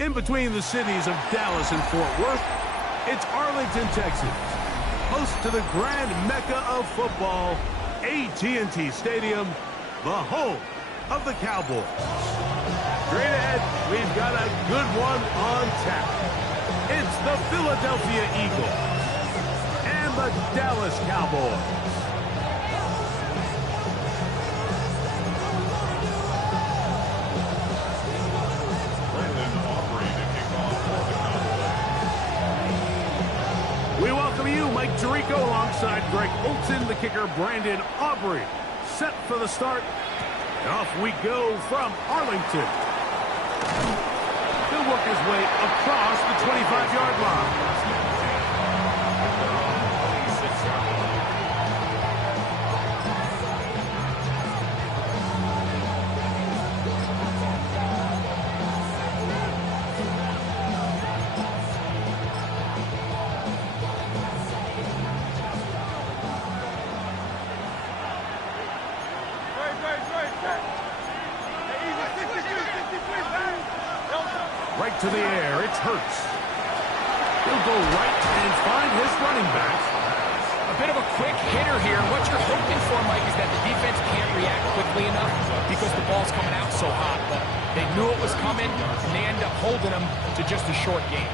In between the cities of Dallas and Fort Worth, it's Arlington, Texas, host to the grand mecca of football, AT&T Stadium, the home of the Cowboys. Straight ahead, we've got a good one on tap. It's the Philadelphia Eagles and the Dallas Cowboys. We welcome you, Mike Tirico, alongside Greg Olson, the kicker, Brandon Aubrey. Set for the start. And off we go from Arlington. He'll work his way across the 25-yard line. Right to the air, it's Hurts. He'll go right and find his running back. A bit of a quick hitter here. What you're hoping for, Mike, is that the defense can't react quickly enough because the ball's coming out so hot. But they knew it was coming, and they end up holding them to just a short game.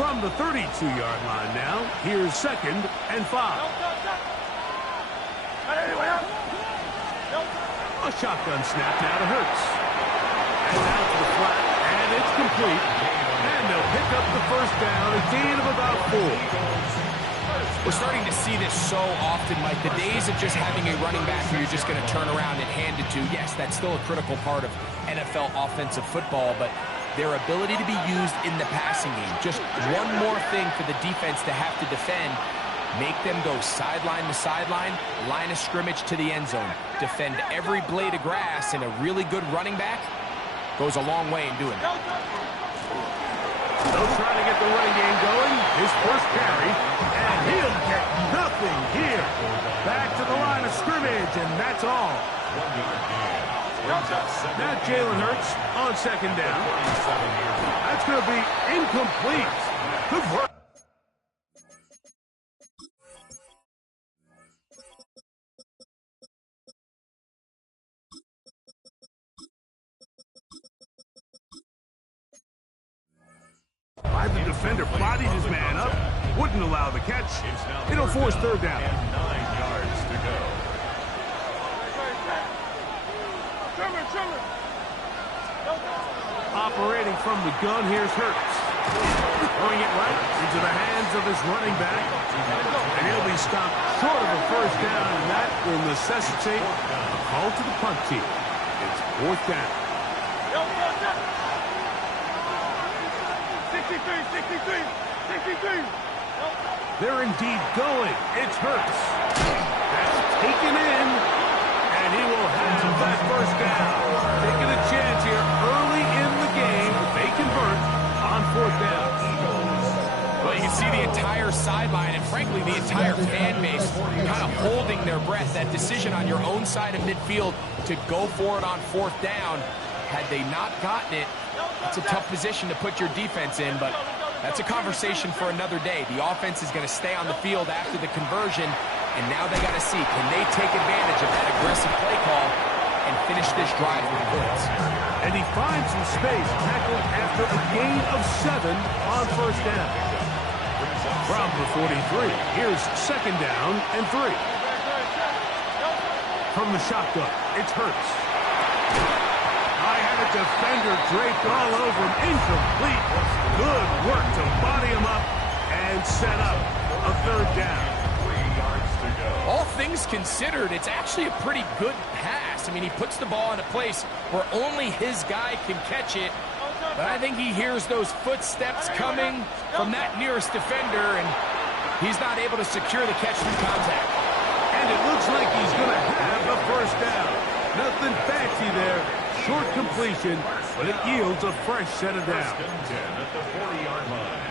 From the 32-yard line now, here's 2nd and 5. A shotgun snap now to Hurts. And out to the flat, and it's complete. And they'll pick up the first down, a gain of about 4. We're starting to see this so often, Mike. The days of just having a running back who you're just going to turn around and hand it to, yes, that's still a critical part of NFL offensive football, but their ability to be used in the passing game. Just one more thing for the defense to have to defend. Make them go sideline to sideline, line of scrimmage to the end zone. Defend every blade of grass, and a really good running back goes a long way in doing it. They'll try to get the running game going. His first carry, and he'll get nothing here. Back to the line of scrimmage, and that's all. Now Jalen Hurts on 2nd down. That's going to be incomplete. Good work. The defender bodied his man up, wouldn't allow the catch. It'll force 3rd down. And 9 yards to go. Operating from the gun, here's Hurts. Throwing it right into the hands of his running back. And he'll be stopped short of a first down, and that will necessitate a call to the punt team. It's 4th down. 63. They're indeed going. It's Hurts. That's taken in, and he will have that first down. Taking a chance here early in the game. They convert on 4th down. Well, you can see the entire sideline and, frankly, the entire fan base kind of holding their breath. That decision on your own side of midfield to go for it on 4th down, had they not gotten it, it's a tough position to put your defense in, but that's a conversation for another day. The offense is going to stay on the field after the conversion, and now they got to see, can they take advantage of that aggressive play call and finish this drive with points? And he finds some space, tackled after a gain of 7 on 1st down. From the 43, here's 2nd down and 3. From the shotgun, it's Hurts. I had a defender draped all over him, incomplete. Good work to body him up and set up a 3rd down. 3 yards to go. All things considered, it's actually a pretty good pass. I mean, he puts the ball in a place where only his guy can catch it. But I think he hears those footsteps coming from that nearest defender, and he's not able to secure the catch through contact. And it looks like he's going to have the first down. Nothing fancy there. Short completion, but it yields a fresh set of downs.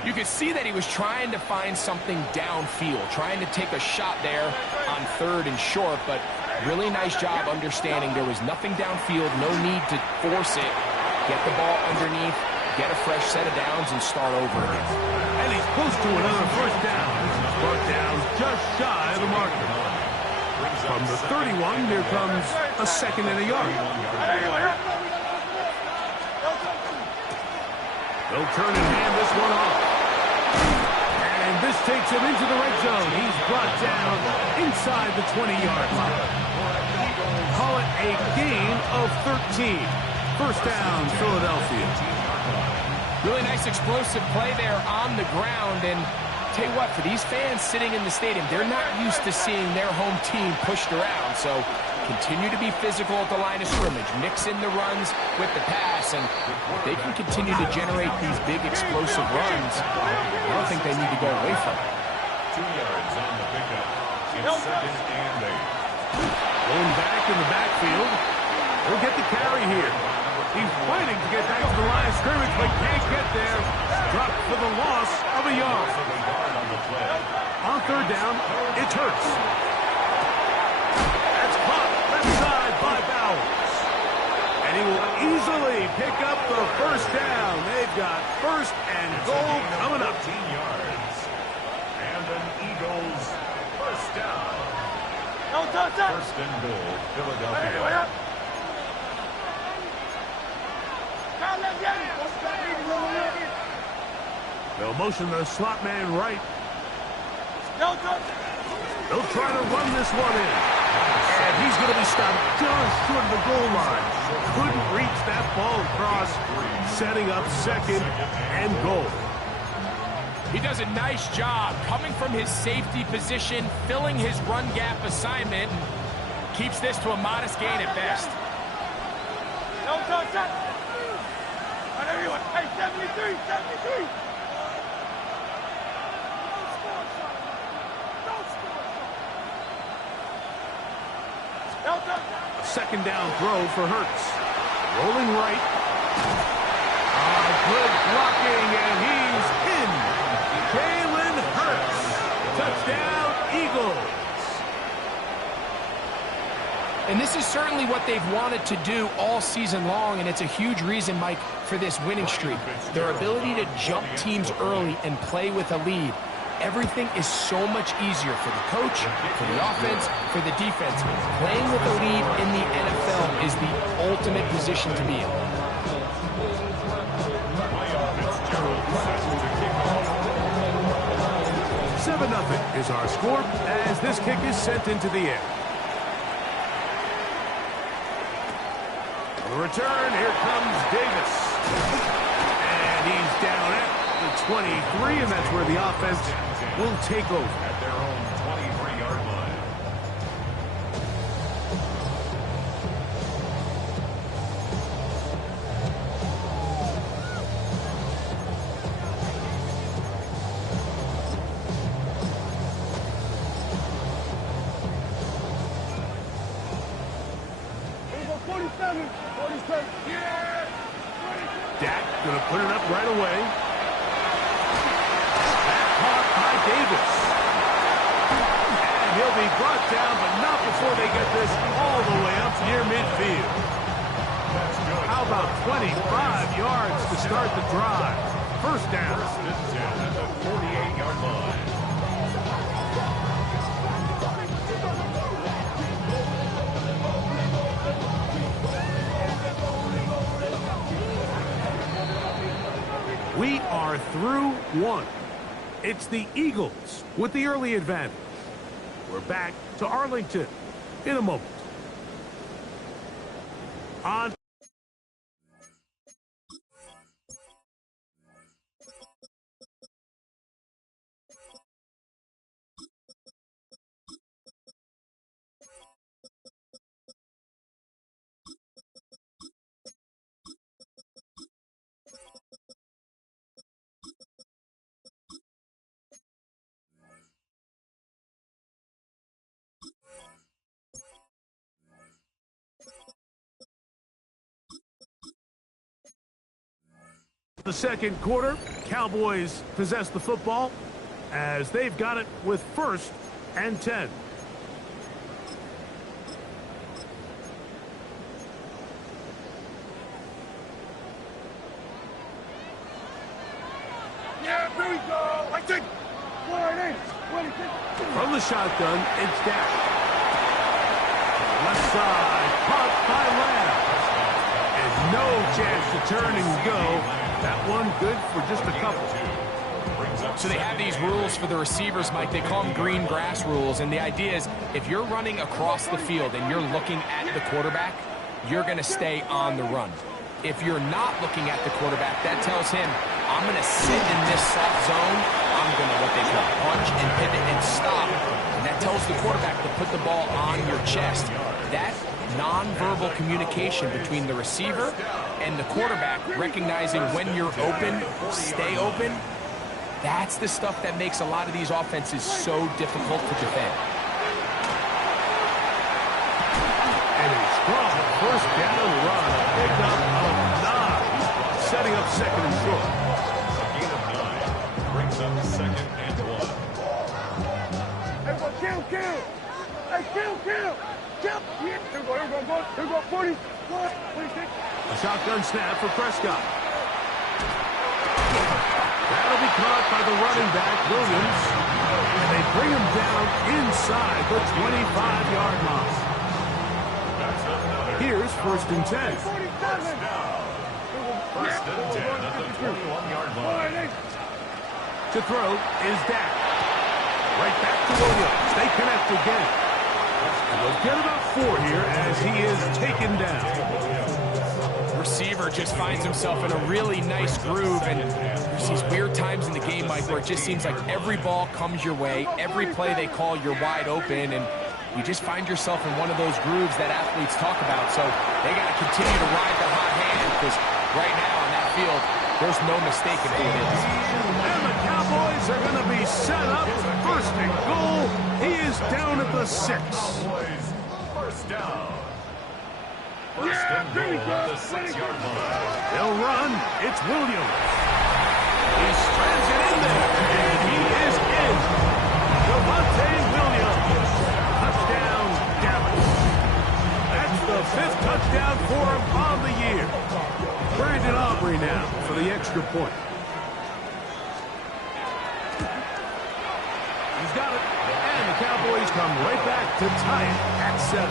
You could see that he was trying to find something downfield, trying to take a shot there on 3rd and short, but really nice job understanding there was nothing downfield, no need to force it. Get the ball underneath, get a fresh set of downs, and start over again. And he's close to another first down. This is brought down just shy of the marker. From the 31, here comes a 2nd and a yard. They'll turn and hand this one off. And this takes him into the red zone. He's brought down inside the 20-yard line. Call it a gain of 13. First down, Philadelphia. Really nice explosive play there on the ground, and tell you what, for these fans sitting in the stadium, they're not used to seeing their home team pushed around, so continue to be physical at the line of scrimmage, mix in the runs with the pass, and if they can continue to generate these big explosive runs, I don't think they need to go away from it. 2 yards on the pickup. It's 2nd and 8. Going back in the backfield. He'll get the carry here. He's fighting to get back to the line of scrimmage, but can't get there. Dropped for the loss of a yard. On 3rd down, it's Hurts. That's caught left side by Bowers. And he will easily pick up the first down. They've got 1st and goal coming up. 15 yards. And an Eagles first down. 1st and goal, Philadelphia. They'll motion the slot man right. They'll try to run this one in. And he's going to be stopped just short of the goal line. Couldn't reach that ball across, setting up 2nd and goal. He does a nice job coming from his safety position, filling his run gap assignment, and keeps this to a modest gain at best. Hey, 73, 73. A 2nd down throw for Hurts. Rolling right. Good blocking, and he's in. Jalen Hurts. Touchdown, Eagles. And this is certainly what they've wanted to do all season long, and it's a huge reason, Mike, for this winning streak. Their ability to jump teams early and play with a lead. Everything is so much easier for the coach, for the offense, for the defense. Playing with a lead in the NFL is the ultimate position to be in. 7-0 is our score as this kick is sent into the air. On the return, here comes Davis. And he's down at the 23, and that's where the offense will take over. At their own 23-yard line. Dak going to put it up right away. Back caught by Davis. And he'll be brought down, but not before they get this all the way up near midfield. How about 25 yards to start the drive? First down. First and 10 at the 48-yard line. We are through one. It's the Eagles with the early advantage. We're back to Arlington in a moment. On The second quarter, Cowboys possess the football as they've got it with 1st and 10. Yeah, here we go. I think. From the shotgun, it's Dak. Left side, caught by Lamb. And no chance to turn and go. That one good for just a couple. So they have these rules for the receivers, Mike. They call them green grass rules. And the idea is if you're running across the field and you're looking at the quarterback, you're going to stay on the run. If you're not looking at the quarterback, that tells him, I'm going to sit in this soft zone. I'm going to, what they call, punch and pivot and stop. And that tells the quarterback to put the ball on your chest. That nonverbal communication between the receiver and the quarterback, recognizing when you're open, stay open, that's the stuff that makes a lot of these offenses so difficult to defend. And a strong first down run. Picked up of 9. Setting up 2nd and short. A gain of 9 brings up 2nd and 1. Everyone, kill. Hey, kill. Kill. Here we go. 40. 26. A shotgun snap for Prescott. That'll be caught by the running back, Williams. And they bring him down inside the 25-yard line. Here's 1st and 10. 47. First and 10 at the 21-yard line. To throw is Dak. Right back to Williams. They connect again. And they'll get about 4 here as he is taken down. Receiver just finds himself in a really nice groove, and there's these weird times in the game, Mike, where it just seems like every ball comes your way, every play they call, you're wide open, and you just find yourself in one of those grooves that athletes talk about. So they got to continue to ride the hot hand, because right now on that field, there's no mistaking who it is. And the Cowboys are going to be set up. 1st and goal. He is down at the 6. First down. First and goal at the 6-yard line. They'll run. It's Williams. He strands it in there, and he is in. Javonte Williams. Touchdown, Dallas. That's the 5th touchdown for him on the year. Brandon Aubrey now for the extra point. He's got it. And the Cowboys come right back to tie it at 7.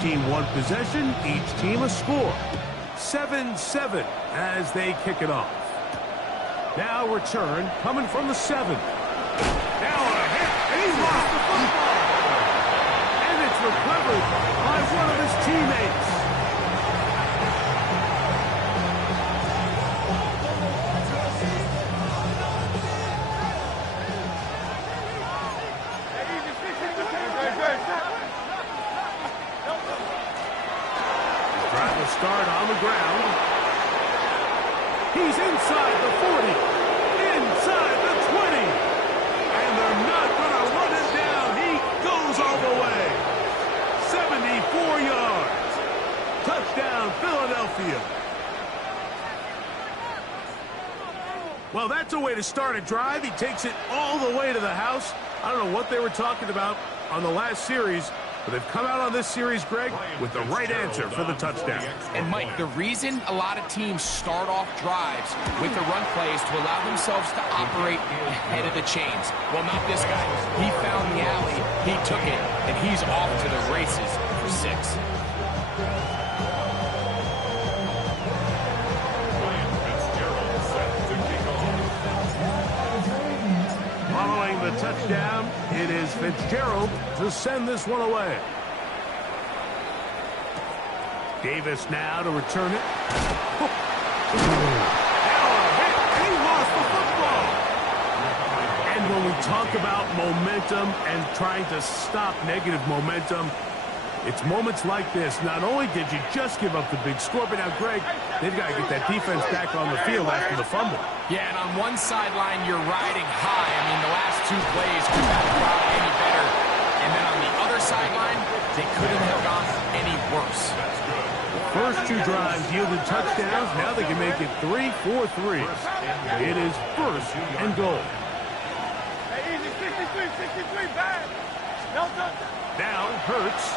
Team 1 possession, each team a score. 7-7 as they kick it off. Now return coming from the 7. Now a hit, and he lost the football. And it's recovered by one of his teammates. Start on the ground. He's inside the 40, inside the 20, and they're not going to run him down. He goes all the way. 74 yards. Touchdown, Philadelphia. Well, that's a way to start a drive. He takes it all the way to the house. I don't know what they were talking about on the last series, but they've come out on this series, Greg, with the right answer for the touchdown. And, Mike, the reason a lot of teams start off drives with the run plays to allow themselves to operate ahead of the chains. Well, not this guy. He found the alley, he took it, and he's off to the races for 6. Following the touchdown, it is Fitzgerald to send this one away. Davis now to return it. He lost the football. And when we talk about momentum and trying to stop negative momentum, It's moments like this. Not only did you just give up the big score, but now, Greg, they've got to get that defense back on the field after the fumble. Yeah, and on one sideline, you're riding high. I mean, the last 2 plays could not have gone any better. And then on the other sideline, they couldn't have gone any worse. First 2 drives yielded touchdowns. Now they can make it 3 for 3. It is first and goal. Hey, easy, 63, bad. No touchdown. Now Hurts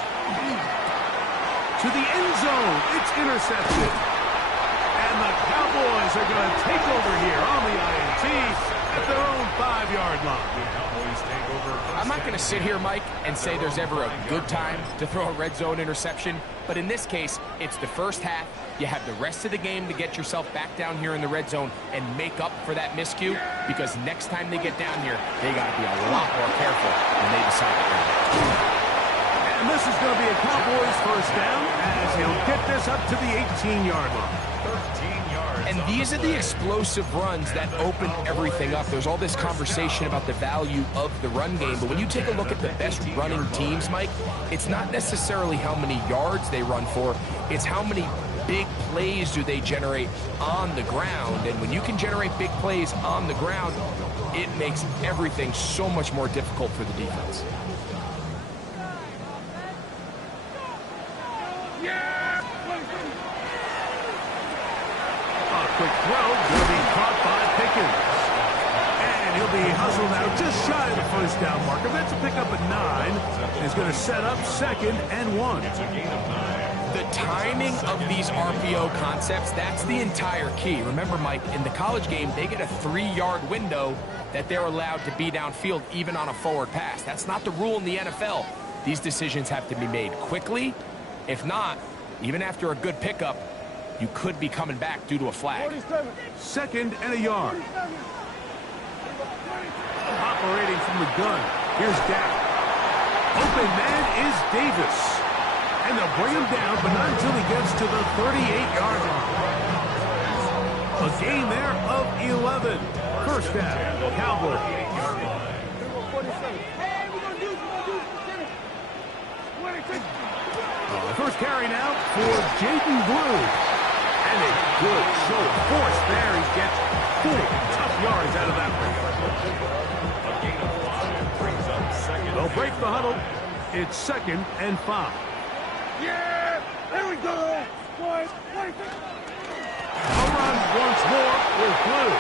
to the end zone. It's intercepted. And the Cowboys are going to take over here on the INT at their own 5-yard line. I'm not going to sit here, Mike, and say there's ever a good time to throw a red zone interception. But in this case, it's the first half. You have the rest of the game to get yourself back down here in the red zone and make up for that miscue, because next time they get down here, they got to be a lot more careful when they decide to run. And this is going to be a Cowboys first down as he'll get this up to the 18-yard line. 13 yards. And these are the explosive runs that open everything up. There's all this conversation about the value of the run game, but when you take a look at the best running teams, Mike, it's not necessarily how many yards they run for, it's how many big plays do they generate on the ground. And when you can generate big plays on the ground, it makes everything so much more difficult for the defense. Quick throw, will be caught by Pickens. And he'll be hustled out just shy of the first down marker. That's a pickup at 9. He's going to set up 2nd and 1. It's a gain of 9. The timing of these RPO concepts, that's the entire key. Remember, Mike, in the college game, they get a 3-yard window that they're allowed to be downfield even on a forward pass. That's not the rule in the NFL. These decisions have to be made quickly. If not, even after a good pickup, you could be coming back due to a flag. 2nd and a yard. Operating from the gun. Here's Dak. Open man is Davis. And they'll bring him down, but not until he gets to the 38-yard line. A gain there of 11. First down, Cowboys. First carry now for Jaden Blue. And a good show of force there. He gets 4 tough yards out of that one. A gain of 5 brings up 2nd. They'll break the huddle. It's 2nd and 5. Yeah! There we go! One. A run once more with Blue.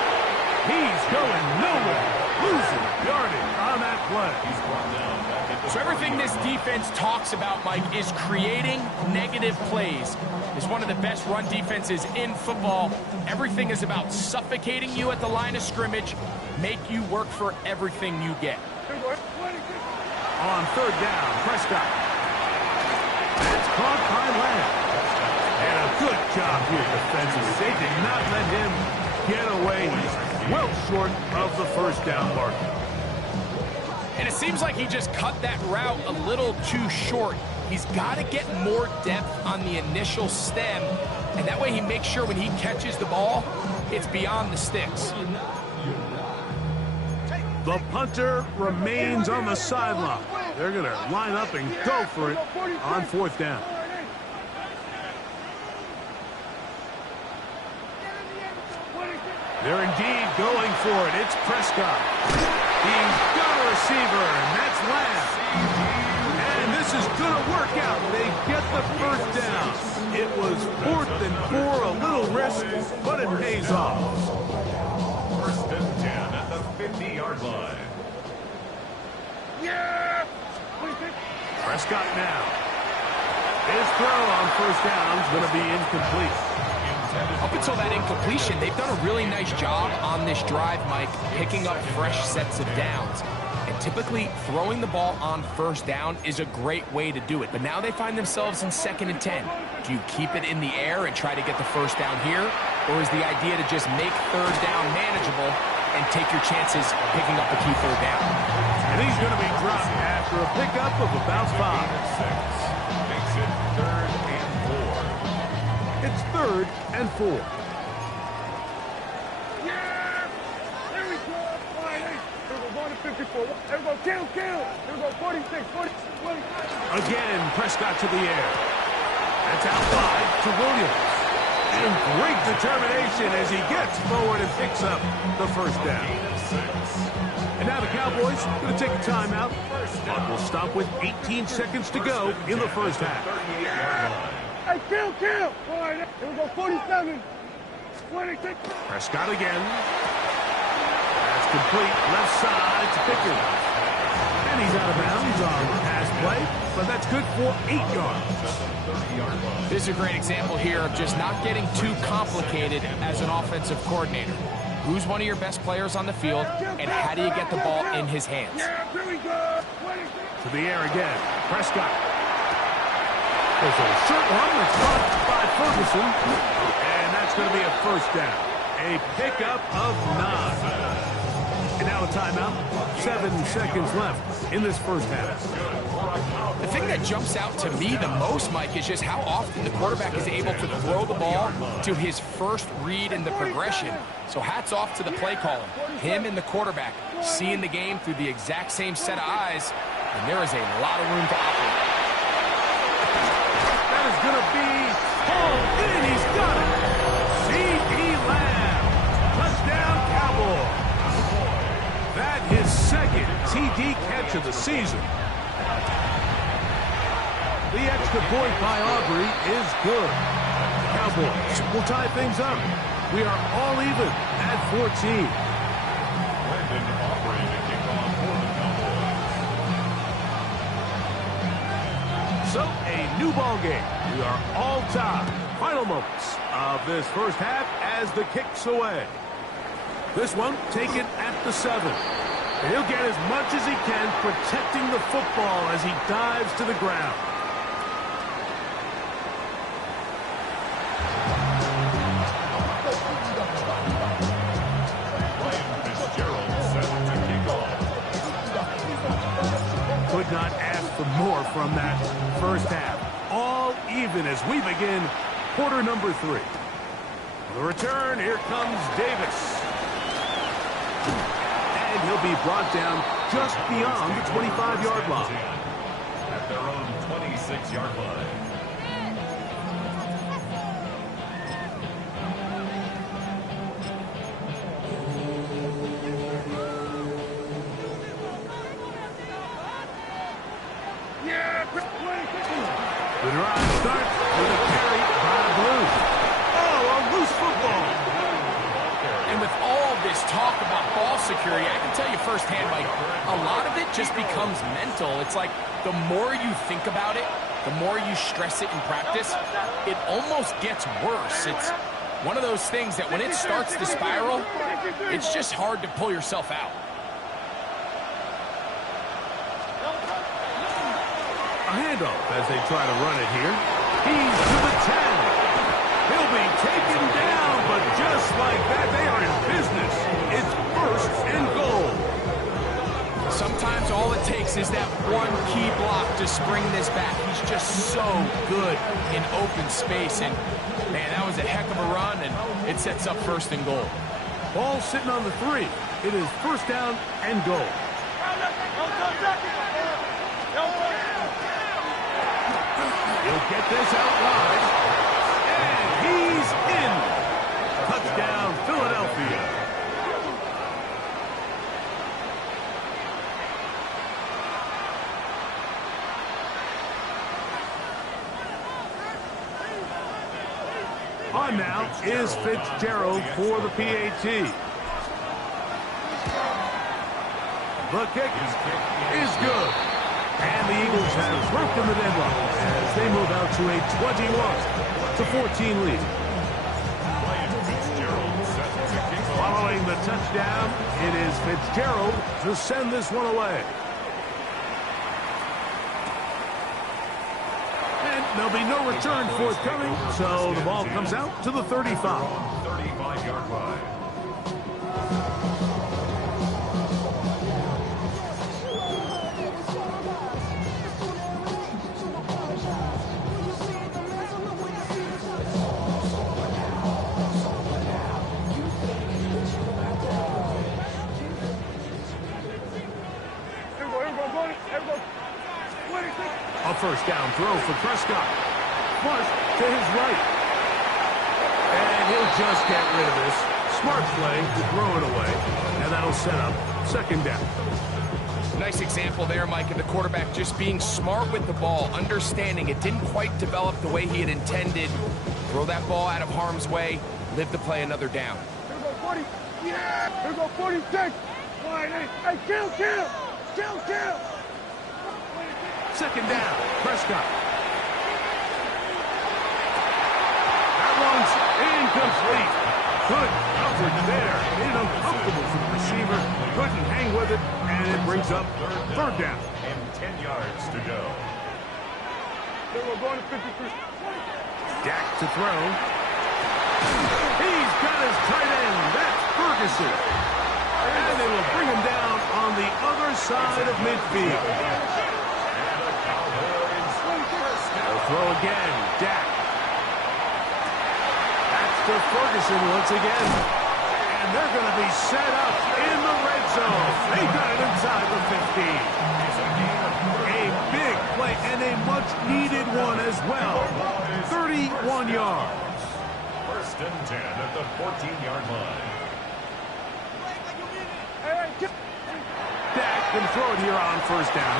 He's going nowhere. Losing yardage on that play. He's brought down back at the So everything this defense talks about, Mike, is creating negative plays. It's one of the best run defenses in football. Everything is about suffocating you at the line of scrimmage, make you work for everything you get. On 3rd down, Prescott. That's caught by Lamb. And a good job here defensively. They did not let him get away. He's well short of the first down mark. And it seems like he just cut that route a little too short. He's got to get more depth on the initial stem, and that way he makes sure when he catches the ball, it's beyond the sticks. The punter remains on the sideline. They're going to line up and go for it on 4th down. They're indeed going for it. It's Prescott. He's got a receiver, and that's Lamb. And this is going to work out. They get the first down. It was 4th and 4, a little risk, but it pays off. 1st and 10 at the 50-yard line. Yeah! Prescott now. His throw on 1st down is going to be incomplete. Up until that incompletion, they've done a really nice job on this drive, Mike, picking up fresh sets of downs. And typically, throwing the ball on 1st down is a great way to do it. But now they find themselves in 2nd and 10. Do you keep it in the air and try to get the 1st down here? Or is the idea to just make 3rd down manageable and take your chances picking up a key 3rd down? And he's going to be dropped after a pickup of about 5. Makes it 3rd and 4. It's 3rd and 4. Yeah! There we go! We're going to 54. Here we go, kill. Here we go, 46, 40. Again, Prescott to the air. That's out wide to Williams. And great determination as he gets forward and picks up the first down. And now the Cowboys are going to take a timeout. Clock will stop with 18 seconds to go in the first half. Hey, kill. All right, here we go, 47, 26. Prescott again. That's complete. Left side to Pickens. And he's out of bounds on the pass play, but that's good for 8 yards. This is a great example here of just not getting too complicated as an offensive coordinator. Who's one of your best players on the field, and how do you get the ball in his hands? To the air again. Prescott. There's a short one that's caught by Ferguson, and that's going to be a first down. A pickup of 9. And now a timeout. 7 seconds left in this first half. The thing that jumps out to me the most, Mike, is just how often the quarterback is able to throw the ball to his first read in the progression. So hats off to the play caller. Him and the quarterback seeing the game through the exact same set of eyes, and there is a lot of room to operate. That is going to be pulled in. He's got it. C.D. Lamb. Touchdown, Cowboys. That his second TD catch of the season. The extra point by Aubrey is good. The Cowboys will tie things up. We are all even at 14. Brandon Aubrey to kick off for the Cowboys. So, a new ball game. We are all tied. Final moments of this first half as the kick's away. This one taken at the 7. And he'll get as much as he can protecting the football as he dives to the ground. Could not ask for more from that first half. All even as we begin quarter number 3. The return, here comes Davis. And he'll be brought down just beyond the 25-yard line. At their own 26-yard line. The drive starts with a carry by Blue. Oh, a loose football. And with all this talk about ball security, I can tell you firsthand, Mike, a lot of it just becomes mental. It's like the more you think about it, the more you stress it in practice, it almost gets worse. It's one of those things that when it starts to spiral, it's just hard to pull yourself out. A handoff as they try to run it here. He's to the 10. He'll be taken down, but just like that, they are in business. It's first and goal. Sometimes all it takes is that one key block to spring this back. He's just so good in open space, and man, that was a heck of a run, and it sets up first and goal. Ball sitting on the 3. It is first down and goal. He'll get this out wide, and he's in. Touchdown, Philadelphia. On now is Fitzgerald for the PAT. The kick is good. And the Eagles have broken the deadlock as they move out to a 21-14 lead. Following the touchdown, it is Fitzgerald to send this one away. And there'll be no return forthcoming, so the ball comes out to the 35. 35-yard line. first down throw for Prescott. Flush to his right. And he'll just get rid of this. Smart play to throw it away. And that'll set up second down. Nice example there, Mike, of the quarterback just being smart with the ball, understanding it didn't quite develop the way he had intended. Throw that ball out of harm's way, live to play another down. Here we go 40. Yeah! Here we go 46. Wide 8. Hey, kill! Second down, Prescott. That one's incomplete. Good coverage there. Made it uncomfortable for the receiver. Couldn't hang with it, and it brings up third down. And 10 yards to go. Here we're going to 53. Dak to throw. He's got his tight end. That's Ferguson. And they will bring him down on the other side of midfield. They'll throw again. Dak. That's to Ferguson once again. And they're going to be set up in the red zone. They got it inside the 15. A big play and a much-needed one as well. 31 yards. First and 10 at the 14-yard line. Dak can throw it here on first down.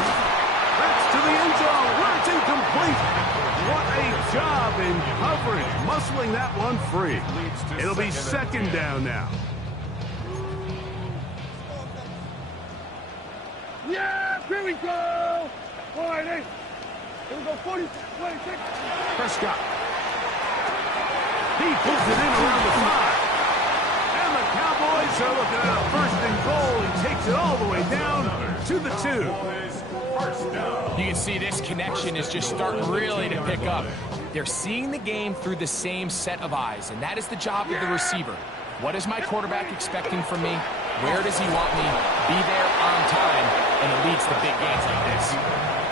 That's to the end zone where it's incomplete. What a job in coverage, muscling that one free. It'll be second down now. Yeah! Here we go! Wide 8. Here we go 40. 26. Prescott. He pulls it in around the 5. And the Cowboys are looking at a first and goal. He takes it all the way down to the 2. You can see this connection is just starting really to pick up. They're seeing the game through the same set of eyes, and that is the job of the receiver. What is my quarterback expecting from me? Where does he want me? Be there on time, and it leads to big gains like this.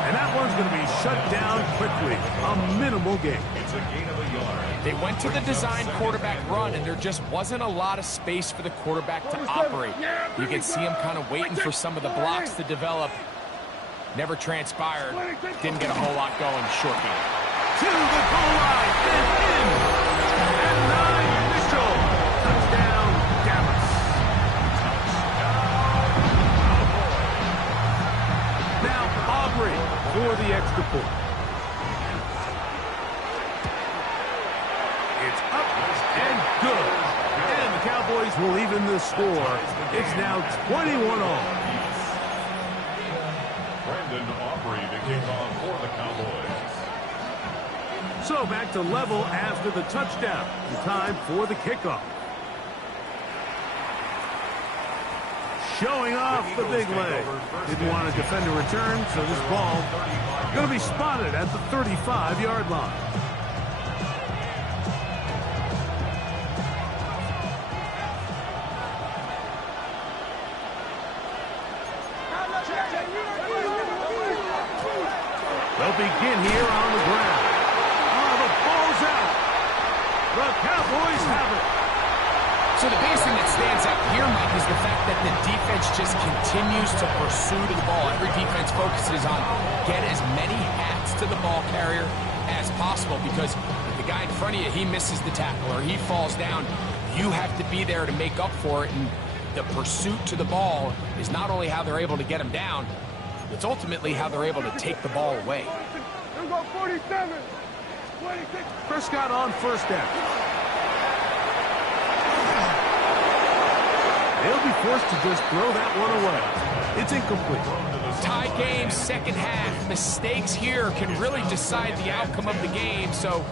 And that one's going to be shut down quickly. A minimal gain. It's a gain of a yard. They went to the design quarterback run, and there just wasn't a lot of space for the quarterback to operate. You can see him kind of waiting for some of the blocks to develop. Never transpired. Didn't get a whole lot going. Short game. To the goal line and in. And 9 Mitchell. Touchdown, Dallas. Now Aubrey for the extra point. It's up and good. And the Cowboys will even the score. It's now 21-all. Aubrey to kick off for the Cowboys. So back to level after the touchdown. The time for the kickoff. Showing off the big leg. Didn't want to defend a return, so this ball going to be spotted at the 35-yard line. They'll begin here on the ground. Oh, the ball's out. The Cowboys have it. So the biggest thing that stands out here, Mike, is the fact that the defense just continues to pursue to the ball. Every defense focuses on get as many hats to the ball carrier as possible, because if the guy in front of you, he misses the tackle or he falls down, you have to be there to make up for it. And the pursuit to the ball is not only how they're able to get him down, it's ultimately how they're able to take the ball away. Here we go 47. 26. Prescott on first down. They'll be forced to just throw that one away. It's incomplete. Tie game, second half. Mistakes here can really decide the outcome of the game. So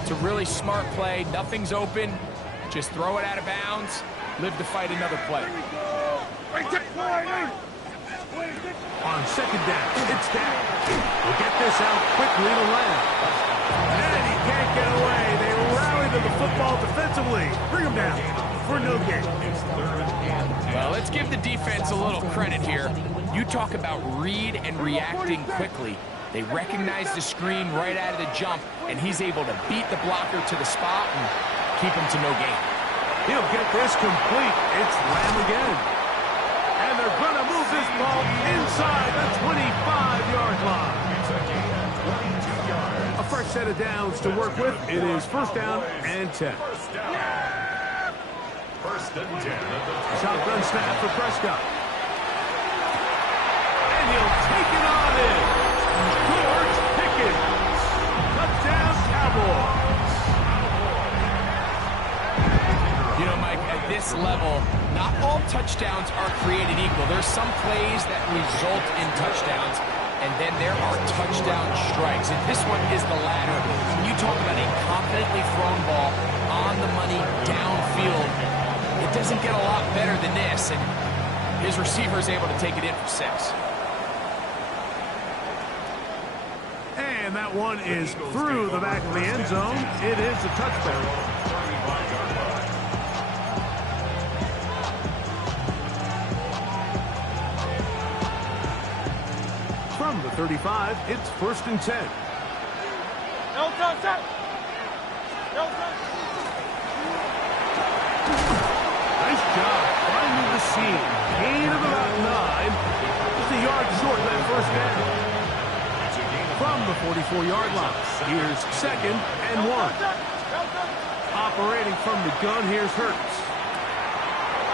it's a really smart play. Nothing's open. Just throw it out of bounds. Live to fight another play. On second down, it's down. We'll get this out quickly to land. And he can't get away. They rally to the football defensively. Bring him down for no gain. Well, let's give the defense a little credit here. You talk about read and reacting quickly. They recognize the screen right out of the jump, and he's able to beat the blocker to the spot and keep him to no gain. He'll get this complete. It's Lamb again. And they're going to move this ball inside the 25-yard line. set of downs to work with. It is first down and 10. First down. First and 10 at the Shotgun snap for Prescott. And he'll take it on in. George Pickens. Touchdown, Cowboys. You know, Mike, at this level, not all touchdowns are created equal. There's some plays that result in touchdowns, and then there are touchdown strikes. And this one is the latter. When you talk about a confidently thrown ball on the money downfield, it doesn't get a lot better than this. And his receiver is able to take it in for 6. And that one is through the back of the end zone. It is a touchdown. 35-yard line. From the 35, it's first and 10. Nice job finding the seam. Gain of about 9. Just a yard short of that first down. From the 44-yard line, here's second and 1. Operating from the gun, here's Hurts.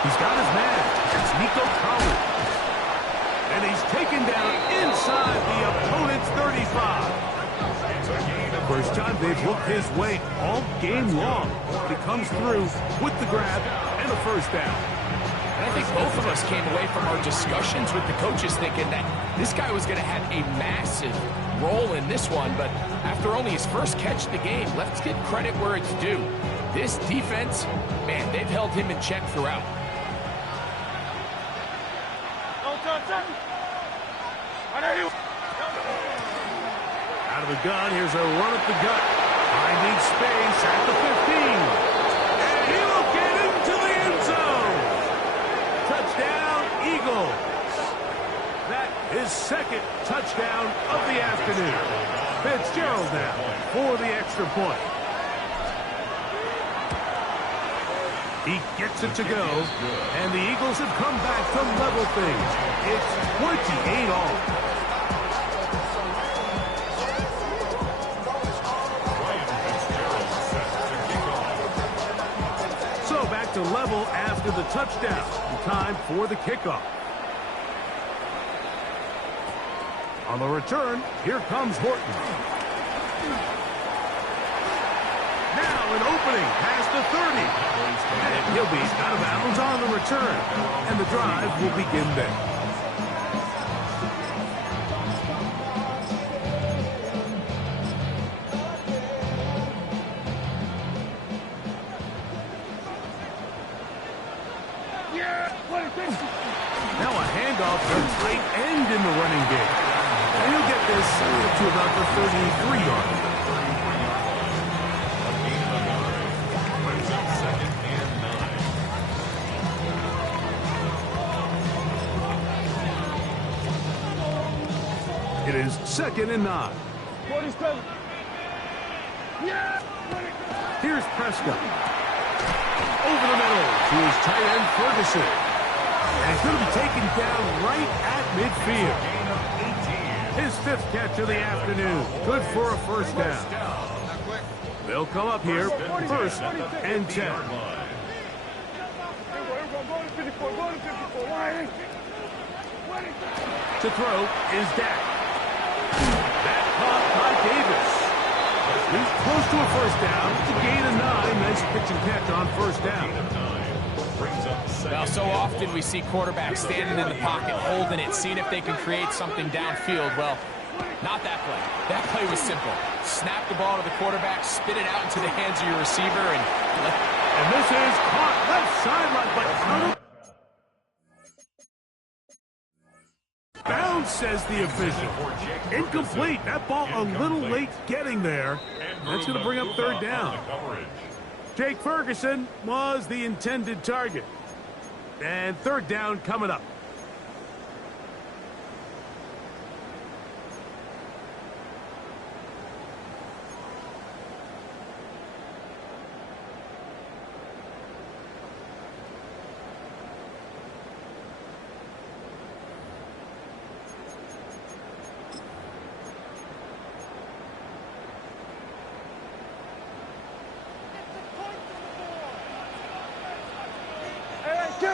He's got his man. It's Nico Collins. And he's taken down inside the opponent's 35. First time they've looked his way all game long. He comes through with the grab and a first down. And I think both of us came away from our discussions with the coaches thinking that this guy was going to have a massive role in this one, but after only his first catch of the game, let's give credit where it's due. This defense, man, they've held him in check throughout. Out of the gun, here's a run at the gut. Finding space at the 15. And he'll get into the end zone. Touchdown, Eagles. That is second touchdown of the afternoon. Fitzgerald now for the extra point. He gets it to go, and the Eagles have come back to level things. It's 28 all. So back to level after the touchdown. Time for the kickoff. On the return, here comes Horton. Now an opening past the 30. And he'll be out of bounds on the return. And the drive will begin there. Now a handoff to tight end in the running game. And he'll get this to about the 33-yard line. It is second and 9. 47. Here's Prescott. Over the middle to his tight end, Ferguson. And he's going to be taken down right at midfield. His 5th catch of the afternoon. Good for a first down. They'll come up here first and 10. To throw is Dak. That caught by Davis. He's close to a first down. It's a gain of 9. Nice pitch and catch on first down. Now, so often we see quarterbacks standing in the pocket, holding it, seeing if they can create something downfield. Well, not that play. That play was simple. Snap the ball to the quarterback, spit it out into the hands of your receiver, and this is caught left sideline, but out of bounds, says the official. Incomplete. That ball a little late getting there. That's going to bring up third down. Jake Ferguson was the intended target. And third down coming up.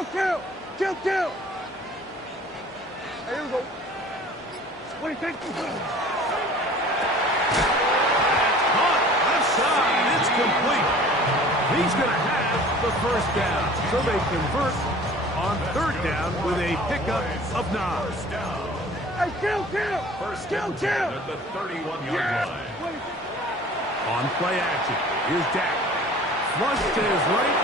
Kill. Hey, here we go. 26. Caught left side. It's complete. He's going to have the first down. So they convert on third down with a pickup of 9. Hey, kill. First and 10 at the 31-yard line. On play action, here's Dak. Flush to his right,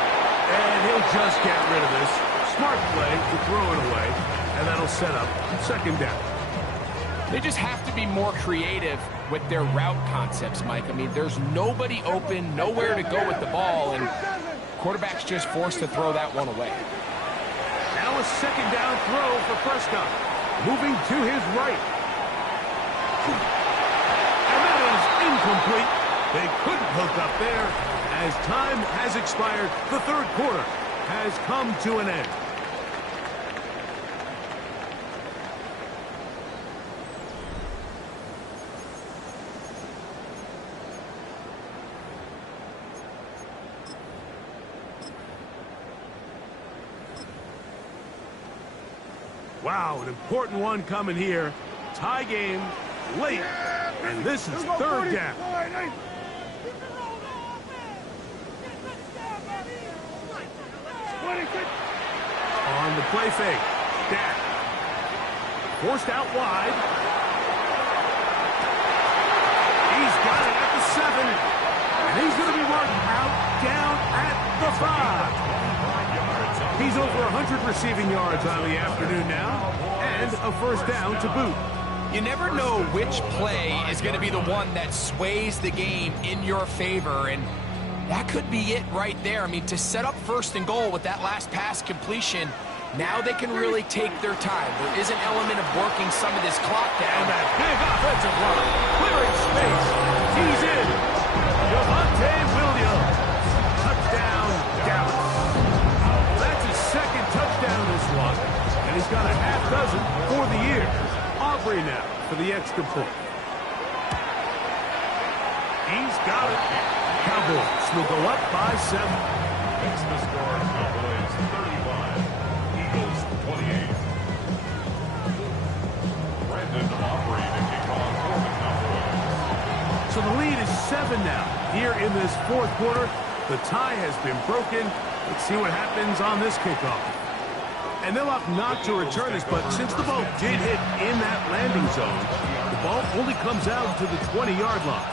and he'll just get rid of this. Smart play to throw it away, and that'll set up second down. They just have to be more creative with their route concepts, Mike. I mean, there's nobody open, nowhere to go with the ball, and quarterback's just forced to throw that one away. Now a second down throw for Prescott. Moving to his right. And that is incomplete. They couldn't hook up there. As time has expired, the third quarter has come to an end. Wow, an important one coming here. Tie game, late, and this is third down. On the play fake, Dak. Forced out wide. He's got it at the 7. And he's going to be marked out down at the 5. He's over 100 receiving yards on the afternoon now. And a first down to boot. You never know which play is going to be the one that sways the game in your favor, and that could be it right there. I mean, to set up first and goal with that last pass completion, now they can really take their time. There is an element of working some of this clock down. And that big offensive line, clearing space. He's in. Javonte Williams. Touchdown, Dallas. That's his second touchdown this one, and he's got a half dozen for the year. Aubrey now for the extra point. He's got it. Cowboys will go up by 7. It's the score. Cowboys 35, Eagles 28. Brandon Aubrey to kick off for the Cowboys. So the lead is 7 now. Here in this fourth quarter, the tie has been broken. Let's see what happens on this kickoff. And they'll opt not to return this, but since the ball did hit in that landing zone, the ball only comes out to the 20-yard line.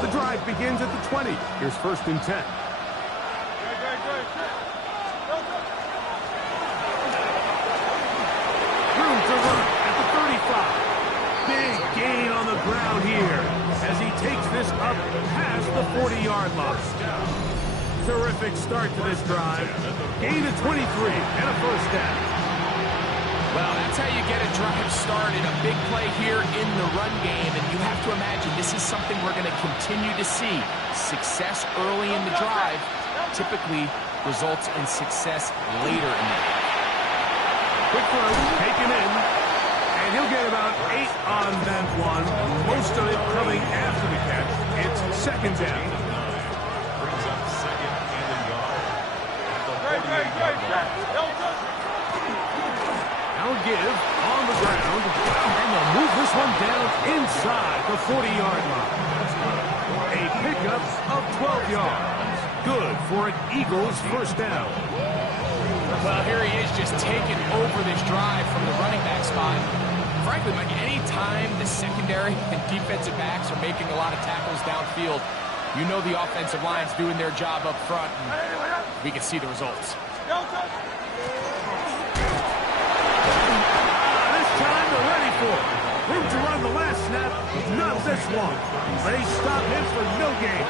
The drive begins at the 20. Here's first and 10. Room to run at the 35. Big gain on the ground here as he takes this up past the 40-yard line. Terrific start to this drive. Gain of 23 and a first down. Well, that's how you get a drive started. A big play here in the run game, and you have to imagine this is something we're going to continue to see. Success early in the drive typically results in success later in the game. Quick throw, taken in, and he'll get about 8 on that one. Most of it coming after the catch. It's second down. Brings up second and a yard at the 48-yard line. Now give on the ground, and they'll move this one down inside the 40-yard line. A pickup of 12 yards. Good for an Eagles first down. Well, here he is just taking over this drive from the running back spot. Frankly, Mike, any time the secondary and defensive backs are making a lot of tackles downfield, you know the offensive line's doing their job up front, and we can see the results. This time they're ready for it. Room to run the last snap, not this one. They stop him for no gain.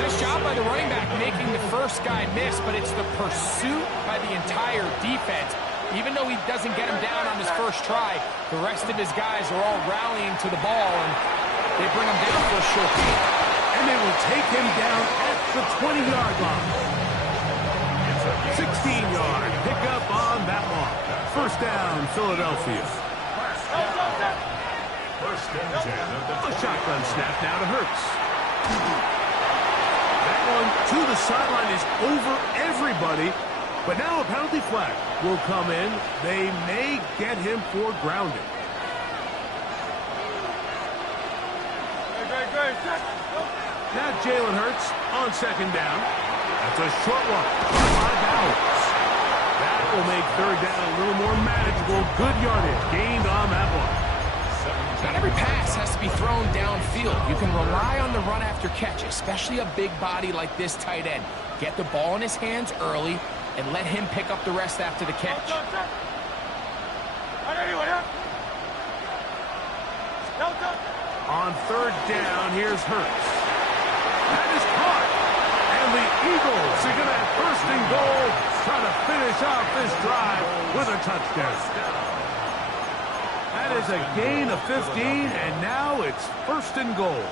Nice job by the running back making the first guy miss, but it's the pursuit by the entire defense. Even though he doesn't get him down on his first try, the rest of his guys are all rallying to the ball, and they bring him down for a short gain. And they will take him down at the 20-yard line. 16-yard pickup on that one. First down, Philadelphia. First and 10 at the A shotgun snap now to Hurts. That that one to the sideline is over everybody. But now a penalty flag will come in. They may get him for grounding. Now Jalen Hurts on second down. That's a short one by Bowers. That will make third down a little more manageable. Good yardage gained on that one. Not every pass has to be thrown downfield. You can rely on the run after catch, especially a big body like this tight end. Get the ball in his hands early and let him pick up the rest after the catch. On third down, here's Hurts. That is caught. And the Eagles are going to have first and goal, trying to finish off this drive with a touchdown. That is a gain of 15, and now it's first and goal.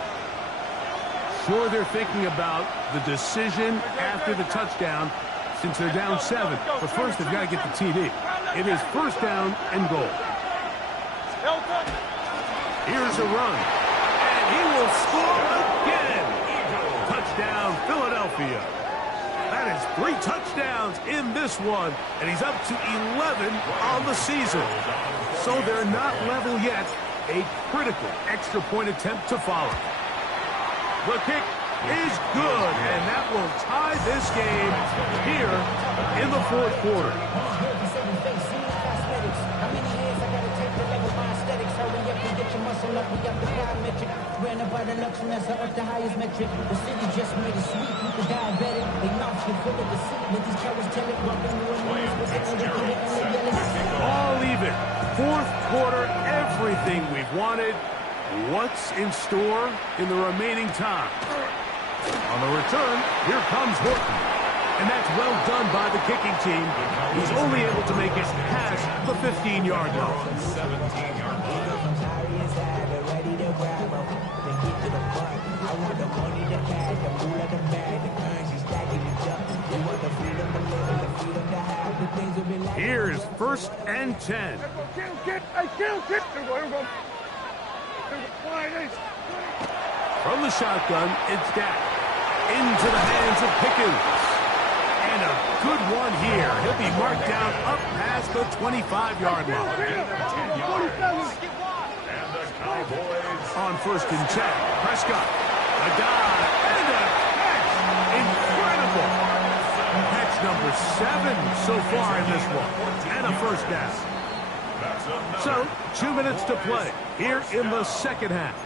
Sure, they're thinking about the decision after the touchdown since they're down 7. But first, they've got to get the TD. It is first down and goal. Here's a run. And he will score again. Touchdown, Philadelphia. That is 3 touchdowns in this one, and he's up to 11 on the season. So they're not level yet. A critical extra point attempt to follow. The kick is good, and that will tie this game here in the fourth quarter. All even. Fourth quarter, everything we've wanted. What's in store in the remaining time? On the return, here comes Horton. And that's well done by the kicking team. He's only able to make it past the 15-yard line. 17-yard line. Here's first and 10. From the shotgun, it's Dak. Into the hands of Pickens. And a good one here. He'll be marked down up past the 25-yard line. And the Cowboys. On first and 10, Prescott. A dive and a catch. Incredible. Catch number 7 so far in this one. And a first down. So, 2 minutes to play here in the second half.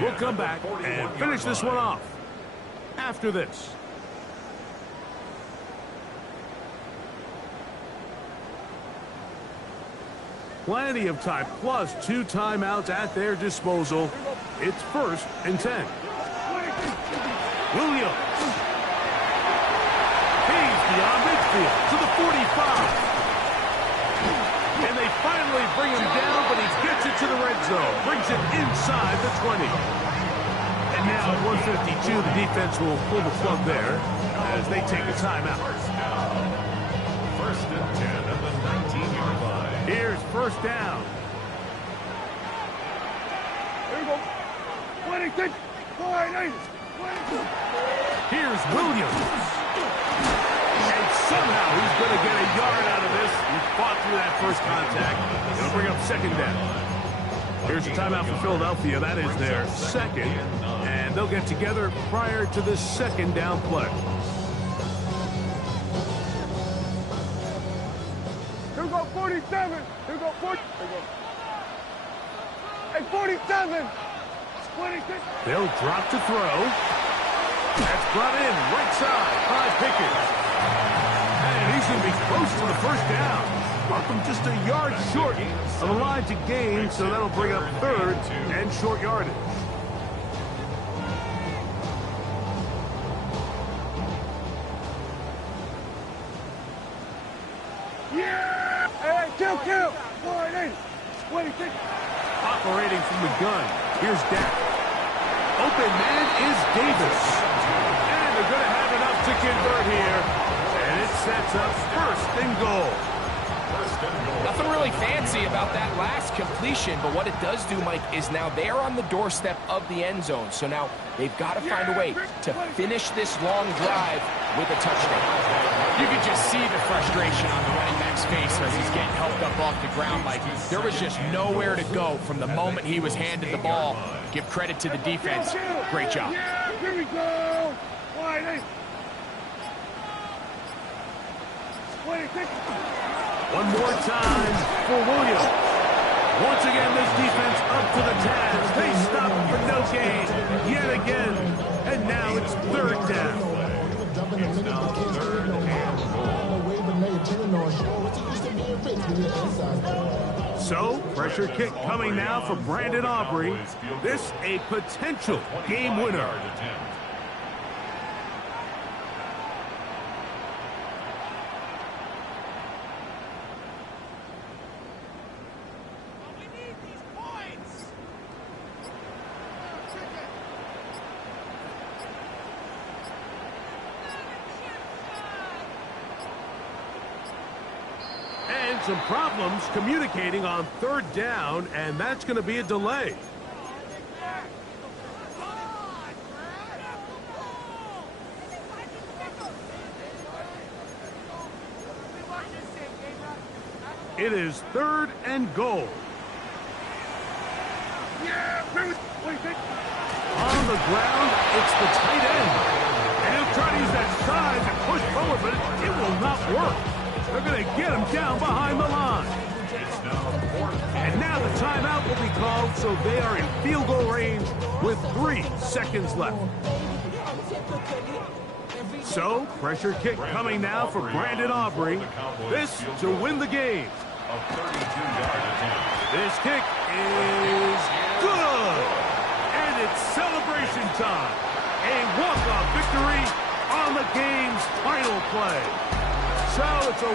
We'll come back and finish this one off after this. Plenty of time, plus 2 timeouts at their disposal. It's first and 10. Williams. He's beyond midfield to the 45. And they finally bring him down, but he gets it to the red zone. Brings it inside the 20. And now at 1:52, the defense will pull the plug there as they take a timeout. First and 10 at the 19-yard line. Here's first down. Here we go. 26. Here's Williams. And somehow he's going to get a yard out of this. He fought through that first contact. It'll bring up second down. Here's a timeout for Philadelphia. That is their second. And they'll get together prior to the second down play. Here we go, 47. Here we go, 40. Here we go. Hey, 47. 26. They'll drop to throw. That's brought in right side by Pickens. And he's going to be close to the first down. Markham just a yard short of the line to gain, so that'll bring up third and short yardage. Yeah! Hey, kill. 26. Operating from the gun. Here's Dak. Open man is Davis. And they're going to have enough to convert here. And it sets up first and goal. First and goal. Nothing really fancy about that last completion, but what it does do, Mike, is now they're on the doorstep of the end zone. So now they've got to find a way to finish this long drive with a touchdown. You could just see the frustration on the running back's face as he's getting helped up off the ground, Mike. There was just nowhere to go from the moment he was handed the ball. Give credit to the defense. Great job. Yeah, here we go. Wide. One more time for Williams. Once again, this defense up to the task. They stop for no gain yet again. And now it's third down. It's now third and goal. So, pressure kick coming now for Brandon Aubrey. This a potential game winner. And some problems communicating on third down, and that's going to be a delay. It is third and goal. On the ground, it's the tight end. And he'll try to use that size and push forward, but it will not work. They're going to get him down behind the line. And now the timeout will be called, so they are in field goal range with 3 seconds left. So, pressure kick coming now for Brandon Aubrey. This to win the game. This kick is good. And it's celebration time. A walk-off victory on the game's final play. So it's a